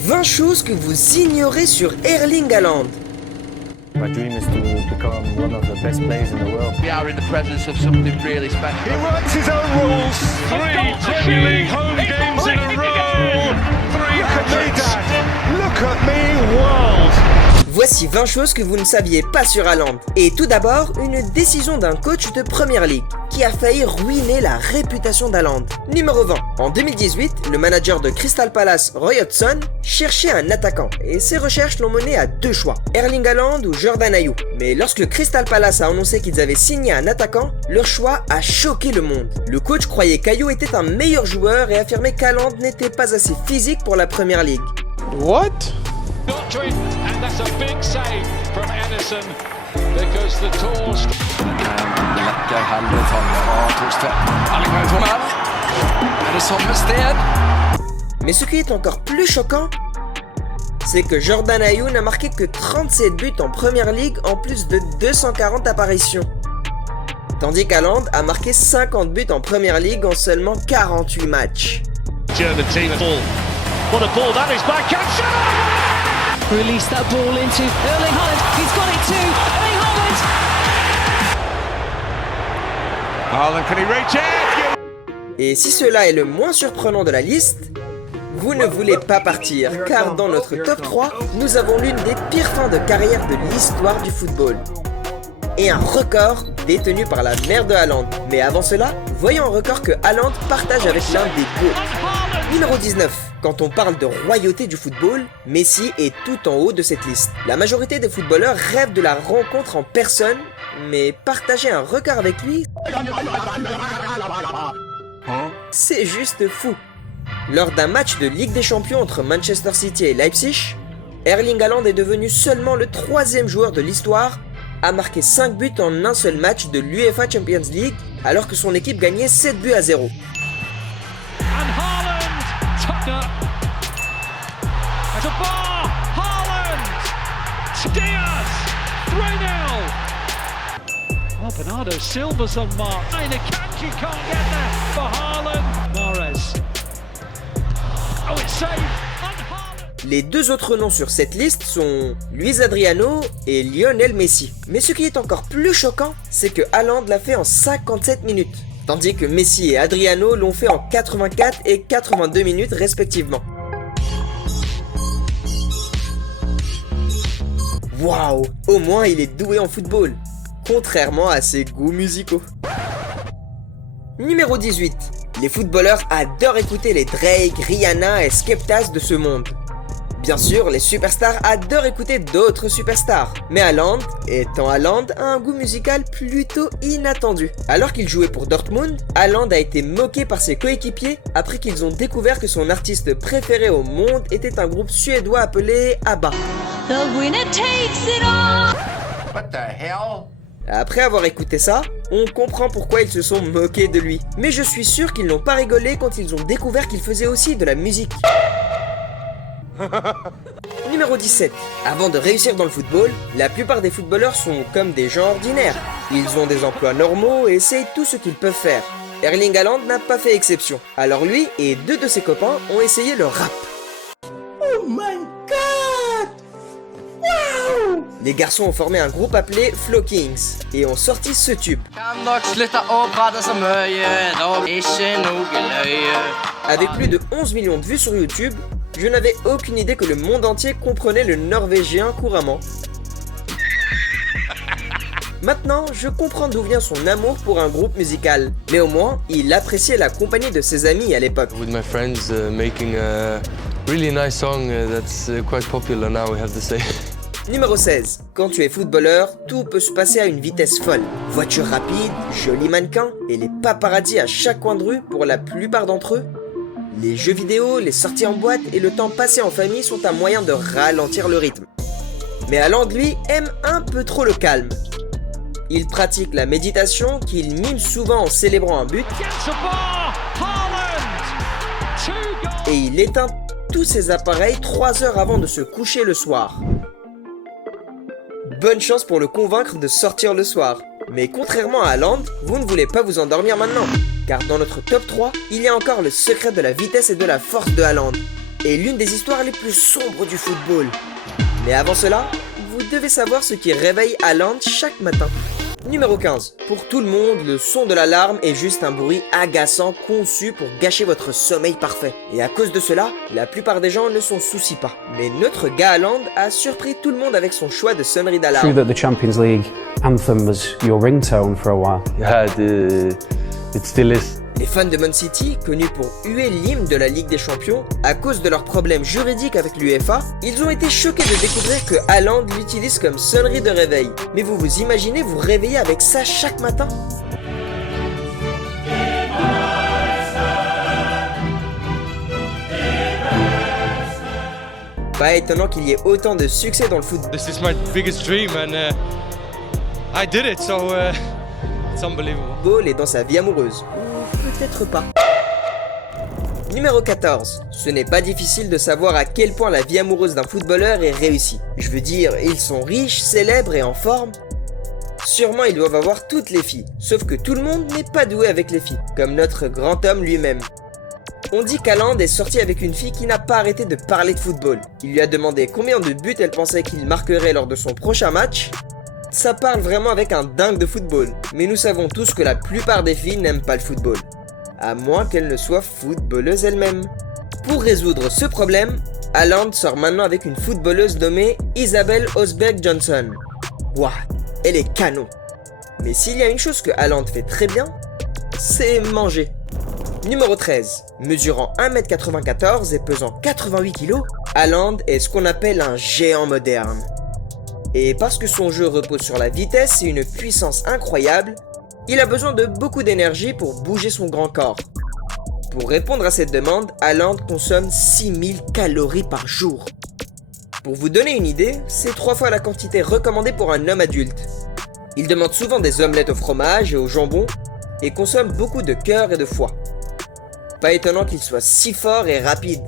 20 choses que vous ignorez sur Erling Haaland. My dream is to become one of the best players in the world. We are in the presence of something really special. He writes his own rules. 3 Premier League home games in a row. 3 at me, Dad. Look at me, world. Voici 20 choses que vous ne saviez pas sur Haaland. Et tout d'abord, une décision d'un coach de Premier League qui a failli ruiner la réputation d'Haaland. Numéro 20. En 2018, le manager de Crystal Palace, Roy Hodgson, cherchait un attaquant et ses recherches l'ont mené à 2 choix, Erling Haaland ou Jordan Ayew. Mais lorsque le Crystal Palace a annoncé qu'ils avaient signé un attaquant, leur choix a choqué le monde. Le coach croyait qu'Ayew était un meilleur joueur et affirmait qu'Haaland n'était pas assez physique pour la Premier League. What? Doctrine, and that's a big save from Ederson because the Tours. Lekker helvete fra Torstvedt. Erling Braut Haaland. Det samme sted. Mais ce qui est encore plus choquant, c'est que Jordan Ayew n'a marqué que 37 buts en Premier League en plus de 240 apparitions. Tandis qu'Haaland a marqué 50 buts en Premier League en seulement 48 matchs. German team full. What a ball that is by Cancelo! Release that ball into Erling Haaland. He's got it too. Erling Haaland. Haaland, can he reach it? Et si cela est le moins surprenant de la liste, vous ne voulez pas partir, car dans notre top 3, nous avons l'une des pires fins de carrière de l'histoire du football. Et un record détenu par la mère de Haaland. Mais avant cela, voyons un record que Haaland partage avec l'un des GOAT. Numéro 19. Quand on parle de royauté du football, Messi est tout en haut de cette liste. La majorité des footballeurs rêvent de la rencontre en personne, mais partager un record avec lui, c'est juste fou. Lors d'un match de Ligue des Champions entre Manchester City et Leipzig, Erling Haaland est devenu seulement le 3e joueur de l'histoire à marquer 5 buts en un seul match de l'UEFA Champions League, alors que son équipe gagnait 7 buts à 0. At a bar, Haaland, Diaz, 3-0. Oh, Bernardo Silva's on mark. And Akanji can't get there for Haaland. Mahrez. Oh, it's saved. Les 2 autres noms sur cette liste sont Luis Adriano et Lionel Messi. Mais ce qui est encore plus choquant, c'est que Haaland l'a fait en 57 minutes, tandis que Messi et Adriano l'ont fait en 84 et 82 minutes respectivement. Waouh, au moins il est doué en football, contrairement à ses goûts musicaux. Numéro 18. Les footballeurs adorent écouter les Drake, Rihanna et Skeptas de ce monde. Bien sûr, les superstars adorent écouter d'autres superstars. Mais Haaland, étant Haaland, a un goût musical plutôt inattendu. Alors qu'il jouait pour Dortmund, Haaland a été moqué par ses coéquipiers après qu'ils ont découvert que son artiste préféré au monde était un groupe suédois appelé ABBA. The winner takes it all. What the hell? Après avoir écouté ça, on comprend pourquoi ils se sont moqués de lui. Mais je suis sûr qu'ils n'ont pas rigolé quand ils ont découvert qu'il faisait aussi de la musique. Numéro 17. Avant de réussir dans le football, la plupart des footballeurs sont comme des gens ordinaires. Ils ont des emplois normaux et essayent tout ce qu'ils peuvent faire. Erling Haaland n'a pas fait exception. Alors lui et 2 de ses copains ont essayé le rap. Oh my god! Wow! Les garçons ont formé un groupe appelé Flow Kings et ont sorti ce tube. Avec plus de 11 millions de vues sur YouTube, je n'avais aucune idée que le monde entier comprenait le norvégien couramment. Maintenant, je comprends d'où vient son amour pour un groupe musical. Mais au moins, il appréciait la compagnie de ses amis à l'époque. With my friends making a really nice song that's quite popular now, we have to say. Numéro 16. Quand tu es footballeur, tout peut se passer à une vitesse folle. Voiture rapide, jolis mannequins et les paparazzis à chaque coin de rue pour la plupart d'entre eux. Les jeux vidéo, les sorties en boîte et le temps passé en famille sont un moyen de ralentir le rythme. Mais Haaland, lui, aime un peu trop le calme. Il pratique la méditation qu'il mime souvent en célébrant un but. Et il éteint tous ses appareils 3 heures avant de se coucher le soir. Bonne chance pour le convaincre de sortir le soir. Mais contrairement à Haaland, vous ne voulez pas vous endormir maintenant. Car dans notre top 3, il y a encore le secret de la vitesse et de la force de Haaland. et l'une des histoires les plus sombres du football. Mais avant cela, vous devez savoir ce qui réveille Haaland chaque matin. Numéro 15. Pour tout le monde, le son de l'alarme est juste un bruit agaçant conçu pour gâcher votre sommeil parfait. Et à cause de cela, la plupart des gens ne s'en soucient pas. Mais notre gars Haaland a surpris tout le monde avec son choix de sonnerie d'alarme. True that the Champions League anthem was your ringtone for a while. Yeah, it still is. Les fans de Man City, connus pour huer l'hymne de la Ligue des Champions, à cause de leurs problèmes juridiques avec l'UEFA, ils ont été choqués de découvrir que Haaland l'utilise comme sonnerie de réveil. Mais vous vous imaginez vous réveiller avec ça chaque matin ? Pas étonnant qu'il y ait autant de succès dans le football. This is my biggest dream and I did it, so it's unbelievable. Et dans sa vie amoureuse. Ou peut-être pas. Numéro 14. Ce n'est pas difficile de savoir à quel point la vie amoureuse d'un footballeur est réussie. Je veux dire, ils sont riches, célèbres et en forme. Sûrement ils doivent avoir toutes les filles. Sauf que tout le monde n'est pas doué avec les filles, comme notre grand homme lui-même. On dit qu'Haaland est sorti avec une fille qui n'a pas arrêté de parler de football. Il lui a demandé combien de buts elle pensait qu'il marquerait lors de son prochain match. Ça parle vraiment avec un dingue de football. Mais nous savons tous que la plupart des filles n'aiment pas le football. À moins qu'elles ne soient footballeuses elles-mêmes. Pour résoudre ce problème, Haaland sort maintenant avec une footballeuse nommée Isabelle Osberg-Johnson. Waouh, elle est canon. Mais s'il y a une chose que Haaland fait très bien, c'est manger. Numéro 13. Mesurant 1m94 et pesant 88 kg, Haaland est ce qu'on appelle un géant moderne. Et parce que son jeu repose sur la vitesse et une puissance incroyable, il a besoin de beaucoup d'énergie pour bouger son grand corps. Pour répondre à cette demande, Haaland consomme 6000 calories par jour. Pour vous donner une idée, c'est 3 fois la quantité recommandée pour un homme adulte. Il demande souvent des omelettes au fromage et au jambon et consomme beaucoup de cœur et de foie. Pas étonnant qu'il soit si fort et rapide.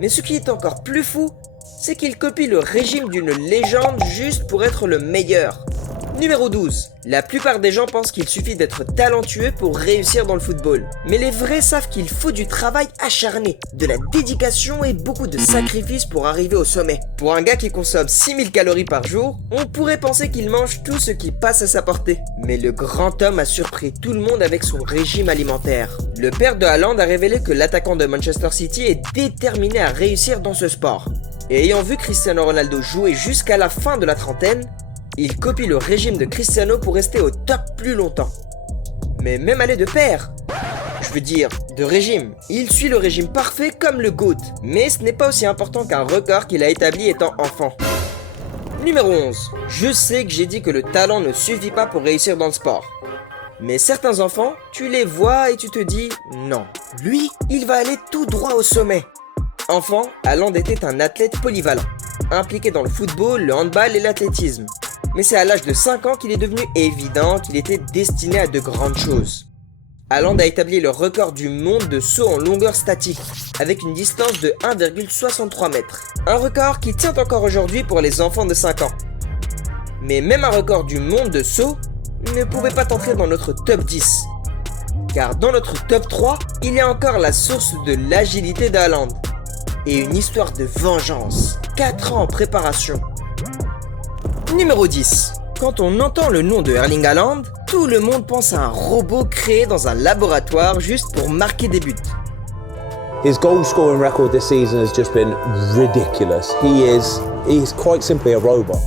Mais ce qui est encore plus fou, c'est qu'il copie le régime d'une légende juste pour être le meilleur. Numéro 12. La plupart des gens pensent qu'il suffit d'être talentueux pour réussir dans le football. Mais les vrais savent qu'il faut du travail acharné, de la dédication et beaucoup de sacrifices pour arriver au sommet. Pour un gars qui consomme 6000 calories par jour, on pourrait penser qu'il mange tout ce qui passe à sa portée. Mais le grand homme a surpris tout le monde avec son régime alimentaire. Le père de Haaland a révélé que l'attaquant de Manchester City est déterminé à réussir dans ce sport. Et ayant vu Cristiano Ronaldo jouer jusqu'à la fin de la trentaine, il copie le régime de Cristiano pour rester au top plus longtemps. Mais même aller de pair, je veux dire, de régime. Il suit le régime parfait comme le GOAT, mais ce n'est pas aussi important qu'un record qu'il a établi étant enfant. Numéro 11. Je sais que j'ai dit que le talent ne suffit pas pour réussir dans le sport. Mais certains enfants, tu les vois et tu te dis « Non, lui, il va aller tout droit au sommet ». Enfant, Haaland était un athlète polyvalent, impliqué dans le football, le handball et l'athlétisme. Mais c'est à l'âge de 5 ans qu'il est devenu évident qu'il était destiné à de grandes choses. Haaland a établi le record du monde de saut en longueur statique, avec une distance de 1,63 mètres. Un record qui tient encore aujourd'hui pour les enfants de 5 ans. Mais même un record du monde de saut ne pouvait pas entrer dans notre top 10. Car dans notre top 3, il y a encore la source de l'agilité d'Haaland. Et une histoire de vengeance. 4 ans en préparation. Numéro 10. Quand on entend le nom de Erling Haaland, tout le monde pense à un robot créé dans un laboratoire juste pour marquer des buts. His goal scoring record this season has just been ridiculous. He is quite simply a robot.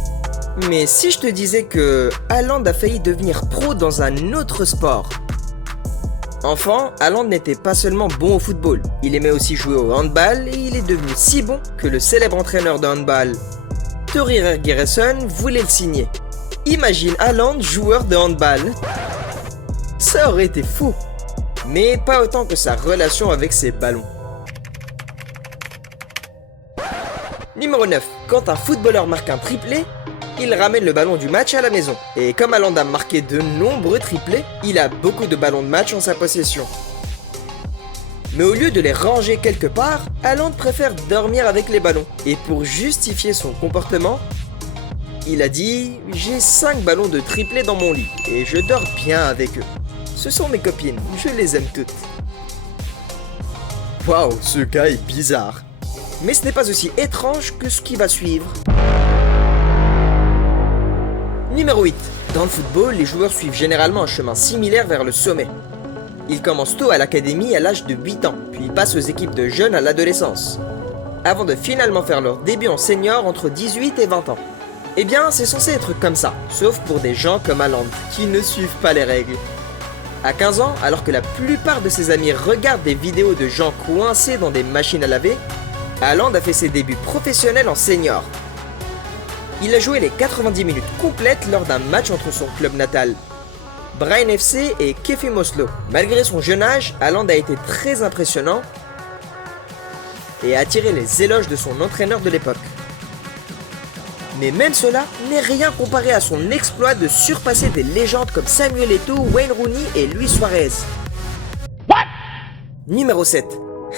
Mais si je te disais que Haaland a failli devenir pro dans un autre sport. Enfant, Haaland n'était pas seulement bon au football, il aimait aussi jouer au handball et il est devenu si bon que le célèbre entraîneur de handball, Tori Gergesson, voulait le signer. Imagine Haaland joueur de handball. Ça aurait été fou, mais pas autant que sa relation avec ses ballons. Numéro 9. Quand un footballeur marque un triplé, il ramène le ballon du match à la maison. Et comme Haaland a marqué de nombreux triplés, il a beaucoup de ballons de match en sa possession. Mais au lieu de les ranger quelque part, Haaland préfère dormir avec les ballons. Et pour justifier son comportement, il a dit « J'ai 5 ballons de triplé dans mon lit et je dors bien avec eux. Ce sont mes copines, je les aime toutes. » Waouh, ce gars est bizarre. Mais ce n'est pas aussi étrange que ce qui va suivre. Numéro 8. Dans le football, les joueurs suivent généralement un chemin similaire vers le sommet. Ils commencent tôt à l'académie à l'âge de 8 ans, puis passent aux équipes de jeunes à l'adolescence, avant de finalement faire leur début en senior entre 18 et 20 ans. Eh bien, c'est censé être comme ça, sauf pour des gens comme Haaland, qui ne suivent pas les règles. À 15 ans, alors que la plupart de ses amis regardent des vidéos de gens coincés dans des machines à laver, Haaland a fait ses débuts professionnels en senior. Il a joué les 90 minutes complètes lors d'un match entre son club natal, Brighton FC et KFUM Oslo. Malgré son jeune âge, Haaland a été très impressionnant et a attiré les éloges de son entraîneur de l'époque. Mais même cela n'est rien comparé à son exploit de surpasser des légendes comme Samuel Eto'o, Wayne Rooney et Luis Suarez. Numéro 7.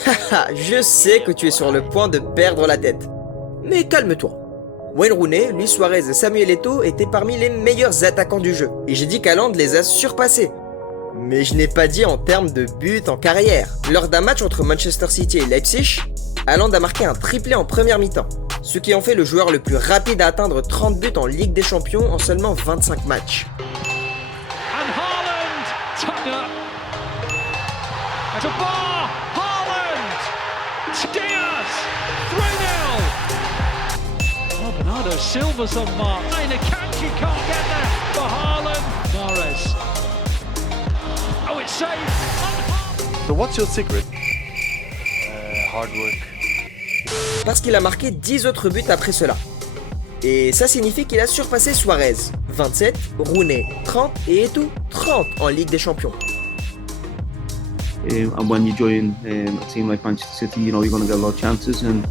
Haha, je sais que tu es sur le point de perdre la tête. Mais calme-toi. Wayne Rooney, Luis Suarez et Samuel Eto'o étaient parmi les meilleurs attaquants du jeu. Et j'ai dit qu'Haaland les a surpassés. Mais je n'ai pas dit en termes de buts en carrière. Lors d'un match entre Manchester City et Leipzig, Haaland a marqué un triplé en première mi-temps, ce qui en fait le joueur le plus rapide à atteindre 30 buts en Ligue des Champions en seulement 25 matchs. And Haaland tucked up. At a bar, Haaland. Diaz, 3-0. Oh, Bernardo Silva's on mark. And Akanji can't get there for Haaland. Mahrez. Oh, it's saved. So what's your secret? Hard work. Parce qu'il a marqué 10 autres buts après cela. Et ça signifie qu'il a surpassé Suarez, 27, Rooney, 30 et Eto'o, 30 en Ligue des Champions. And when you join a team like Manchester City, you know you're going to get a lot of chances, and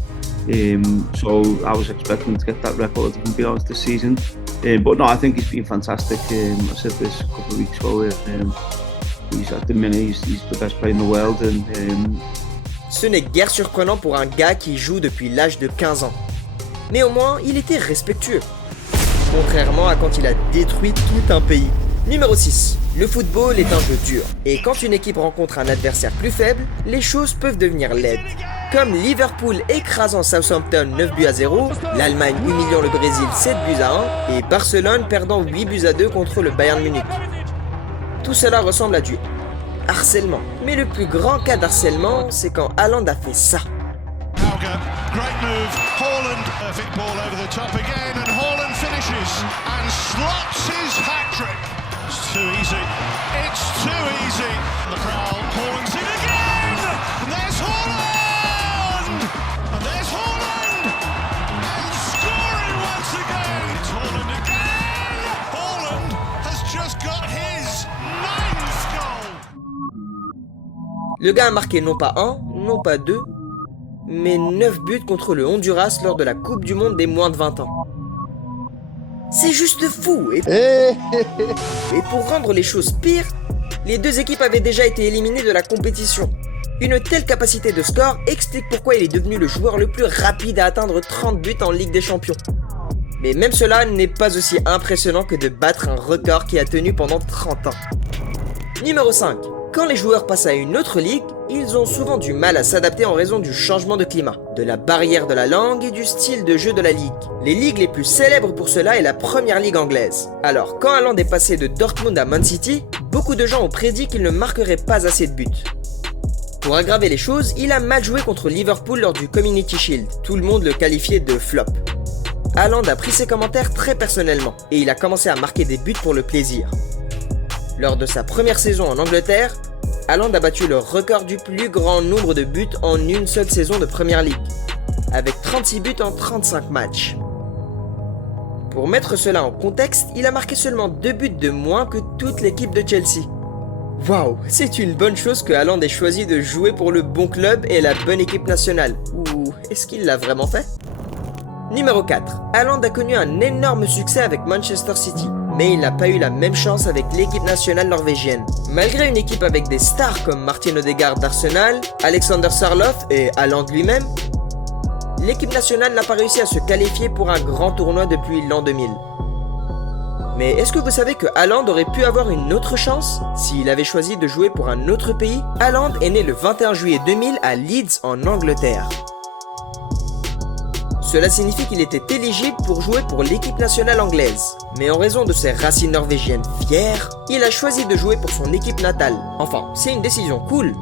so I was expecting to get that record to be honest this season. But no, I think he's been fantastic. I said this a couple of weeks ago. He's at the minute he's the best player in the world, and ce n'est guère surprenant pour un gars qui joue depuis l'âge de 15 ans. Mais au moins, il était respectueux. Contrairement à quand il a détruit tout un pays. Numéro 6. Le football est un jeu dur. Et quand une équipe rencontre un adversaire plus faible, les choses peuvent devenir laides. Comme Liverpool écrasant Southampton 9-0, l'Allemagne humiliant le Brésil 7-1 et Barcelone perdant 8-2 contre le Bayern Munich. Tout cela ressemble à du harcèlement. Mais le plus grand cas d'harcèlement, c'est quand Haaland a fait ça. Great move, Haaland, perfect ball over the top again, and Haaland finishes and slots his hat-trick. It's too easy, it's too easy. The crowd, Haaland's in again, and there's Haaland, and there's Haaland, and scoring once again. It's Haaland again, Haaland has just got his 9th goal. Le gars a marqué non pas 1, non pas 2, mais 9 buts contre le Honduras lors de la Coupe du Monde des moins de 20 ans. C'est juste fou. Et pour rendre les choses pires, les deux équipes avaient déjà été éliminées de la compétition. Une telle capacité de score explique pourquoi il est devenu le joueur le plus rapide à atteindre 30 buts en Ligue des Champions. Mais même cela n'est pas aussi impressionnant que de battre un record qui a tenu pendant 30 ans. Numéro 5. Quand les joueurs passent à une autre ligue, ils ont souvent du mal à s'adapter en raison du changement de climat, de la barrière de la langue et du style de jeu de la ligue. Les ligues les plus célèbres pour cela est la première ligue anglaise. Alors, quand Haaland est passé de Dortmund à Man City, beaucoup de gens ont prédit qu'il ne marquerait pas assez de buts. Pour aggraver les choses, il a mal joué contre Liverpool lors du Community Shield. Tout le monde le qualifiait de flop. Haaland a pris ses commentaires très personnellement et il a commencé à marquer des buts pour le plaisir. Lors de sa première saison en Angleterre, Haaland a battu le record du plus grand nombre de buts en une seule saison de Premier League, avec 36 buts en 35 matchs. Pour mettre cela en contexte, il a marqué seulement 2 buts de moins que toute l'équipe de Chelsea. Waouh, c'est une bonne chose que Haaland ait choisi de jouer pour le bon club et la bonne équipe nationale. Ou est-ce qu'il l'a vraiment fait ? Numéro 4. Haaland a connu un énorme succès avec Manchester City, mais il n'a pas eu la même chance avec l'équipe nationale norvégienne. Malgré une équipe avec des stars comme Martin Odegaard d'Arsenal, Alexander Sørloth et Haaland lui-même, l'équipe nationale n'a pas réussi à se qualifier pour un grand tournoi depuis l'an 2000. Mais est-ce que vous savez que Haaland aurait pu avoir une autre chance s'il avait choisi de jouer pour un autre pays ? Haaland est né le 21 juillet 2000 à Leeds en Angleterre. Cela signifie qu'il était éligible pour jouer pour l'équipe nationale anglaise. Mais en raison de ses racines norvégiennes fières, il a choisi de jouer pour son équipe natale. Enfin, c'est une décision cool.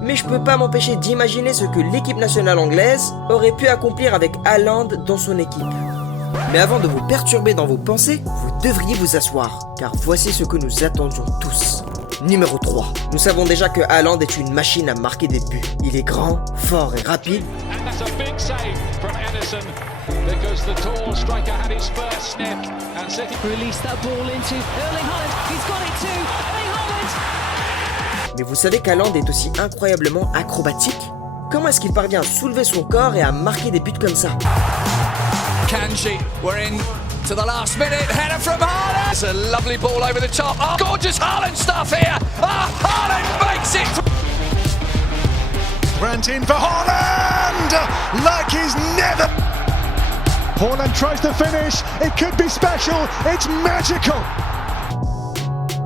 Mais je peux pas m'empêcher d'imaginer ce que l'équipe nationale anglaise aurait pu accomplir avec Haaland dans son équipe. Mais avant de vous perturber dans vos pensées, vous devriez vous asseoir, car voici ce que nous attendions tous. Numéro 3. Nous savons déjà que Haaland est une machine à marquer des buts. Il est grand, fort et rapide. Release that ball into Erling Haaland. He's got it too. Erling Haaland. Mais vous savez qu'Haaland est aussi incroyablement acrobatique? Comment est-ce qu'il parvient à soulever son corps et à marquer des buts comme ça? Kanji, we're in to the last minute. Header from Haaland. It's a lovely ball over the top. Oh, gorgeous Haaland stuff here. Oh, Haaland makes it. Brandt in for Haaland, like he's never. Haaland tries to finish. It could be special. It's magical.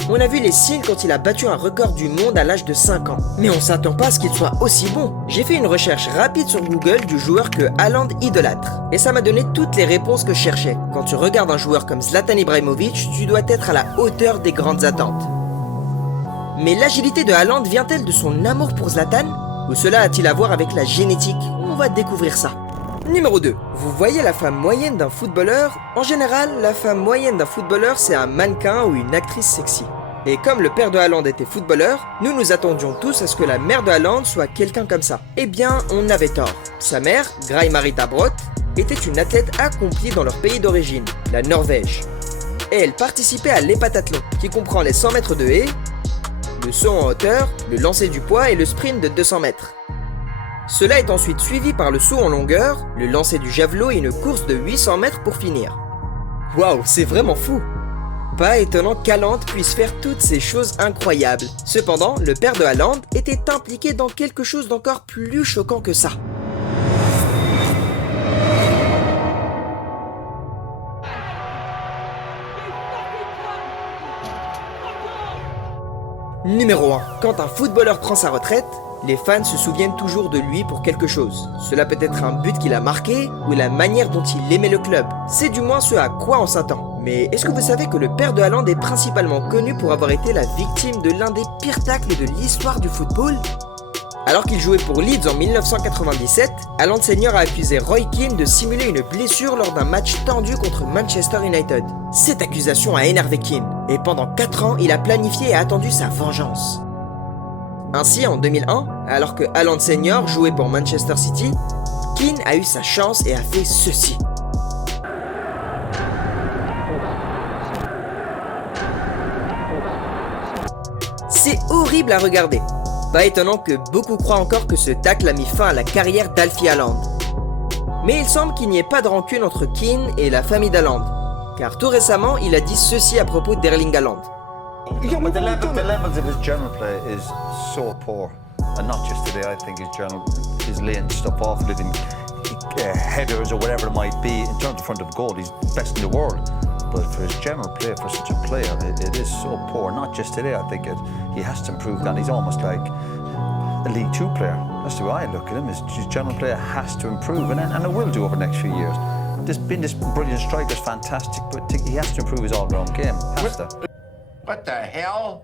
On a vu les signes quand il a battu un record du monde à l'âge de 5 ans. Mais on s'attend pas à ce qu'il soit aussi bon. J'ai fait une recherche rapide sur Google du joueur que Haaland idolâtre. Et ça m'a donné toutes les réponses que je cherchais. Quand tu regardes un joueur comme Zlatan Ibrahimovic, tu dois être à la hauteur des grandes attentes. Mais l'agilité de Haaland vient-elle de son amour pour Zlatan? Ou cela a-t-il à voir avec la génétique? On va découvrir ça. Numéro 2. Vous voyez la femme moyenne d'un footballeur? En général, la femme moyenne d'un footballeur, c'est un mannequin ou une actrice sexy. Et comme le père de Haaland était footballeur, nous nous attendions tous à ce que la mère de Haaland soit quelqu'un comme ça. Eh bien, on avait tort. Sa mère, Gray-Marita Brot, était une athlète accomplie dans leur pays d'origine, la Norvège. Et elle participait à l'hépatathlon, qui comprend les 100 mètres de haie, le saut en hauteur, le lancer du poids et le sprint de 200 mètres. Cela est ensuite suivi par le saut en longueur, le lancer du javelot et une course de 800 mètres pour finir. Waouh, c'est vraiment fou! Pas étonnant qu'Haaland puisse faire toutes ces choses incroyables. Cependant, le père de Haaland était impliqué dans quelque chose d'encore plus choquant que ça. Numéro 1. Quand un footballeur prend sa retraite, les fans se souviennent toujours de lui pour quelque chose. Cela peut être un but qu'il a marqué ou la manière dont il aimait le club. C'est du moins ce à quoi on s'attend. Mais est-ce que vous savez que le père de Haaland est principalement connu pour avoir été la victime de l'un des pires tacles de l'histoire du football? Alors qu'il jouait pour Leeds en 1997, Haaland Senior a accusé Roy Keane de simuler une blessure lors d'un match tendu contre Manchester United. Cette accusation a énervé Keane, et pendant 4 ans, il a planifié et attendu sa vengeance. Ainsi, en 2001, alors que Haaland Senior jouait pour Manchester City, Keane a eu sa chance et a fait ceci. C'est horrible à regarder. Pas étonnant que beaucoup croient encore que ce tacle a mis fin à la carrière d'Alfie Haaland. Mais il semble qu'il n'y ait pas de rancune entre Keane et la famille d'Haaland, car tout récemment, il a dit ceci à propos d'Erling Haaland. But the levels of his general play is so poor, and not just today. I think his laying stuff off, living headers or whatever it might be in terms of front of goal. He's best in the world, but for his general play, for such a player, it is so poor. Not just today. I think he has to improve, and he's almost like a League Two player. That's the way I look at him. His general player has to improve, and it will do over the next few years. This brilliant striker is fantastic, but he has to improve his all-round game. Has to. What the hell?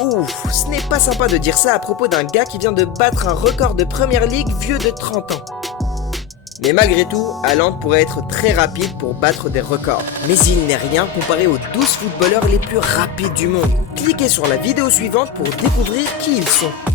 Ouf, ce n'est pas sympa de dire ça à propos d'un gars qui vient de battre un record de Premier League vieux de 30 ans. Mais malgré tout, Haaland pourrait être très rapide pour battre des records. Mais il n'est rien comparé aux 12 footballeurs les plus rapides du monde. Cliquez sur la vidéo suivante pour découvrir qui ils sont.